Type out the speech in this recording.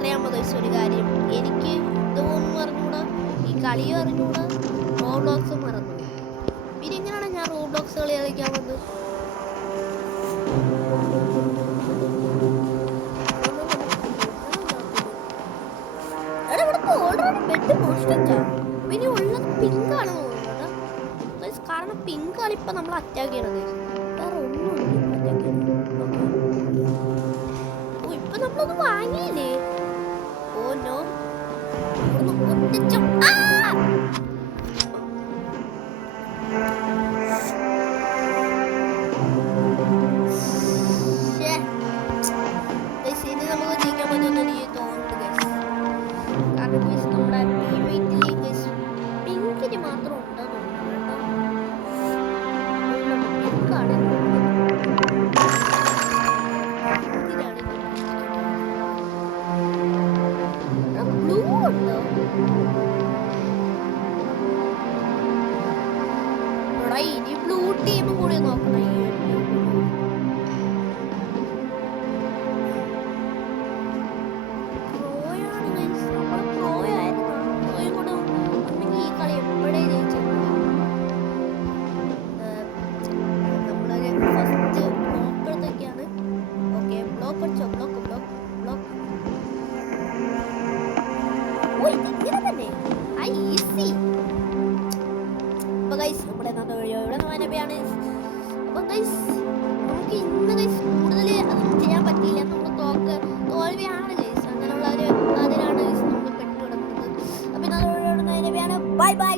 അറിയാൻ ഗൈസ് ഒരു കാര്യം, എനിക്ക് ഇതൊന്നും അറിഞ്ഞൂടാ, ഈ കളിയും അറിഞ്ഞൂടാ, റോബ്ലോക്സും മറന്നു. പിന്നെ എങ്ങനെയാണ് ഞാൻ റോബ്ലോക്സ് കളി കളിക്കാൻ വന്നത്? ഓൾറെഡി ബെഡ് മോഷ്ടിച്ചാ. പിന്നെ ഉള്ളത് പിങ്ക് ആണ് തോന്നുന്നത്, കാരണം പിങ്ക് ആണ് ഇപ്പൊ നമ്മൾ അറ്റാക്ക് ചെയ്യണത്. വേറെ ഒന്നും അറ്റാക്ക് ചെയ്യണം. ഓ ഇപ്പൊ നമ്മളൊന്നും വാങ്ങിയില്ലേ? ഓ നോ, ഒട്ടിച്ചു. ഇനി നമുക്ക് ജയിക്കാൻ പറ്റുമെന്ന് എനിക്ക് തോന്നുന്നുണ്ട് ഗൈസ്. കാരണം ഗൈസ് നമ്മുടെ ടീമേറ്റിൽ ഗൈസ് പിങ്കിന് മാത്രം ഉണ്ടെന്ന് തോന്നുന്നു കേട്ടോ. പിങ്കാണ് ബ്ലൂ ഉണ്ടോ? ഇനി ബ്ലൂ ടീമും കൂടി നോക്കണം. നമുക്ക് ഇന്ന് കൂടുതൽ അതൊന്നും ചെയ്യാൻ പറ്റിയില്ല. നമ്മൾ തോൽവിയാണ് ഗൈസ്. അങ്ങനെയുള്ള ഒരു അതിലാണ് നമ്മൾ പെട്ടു കിടക്കുന്നത്. അപ്പം അതോടുകൂടി ബൈ ബൈ.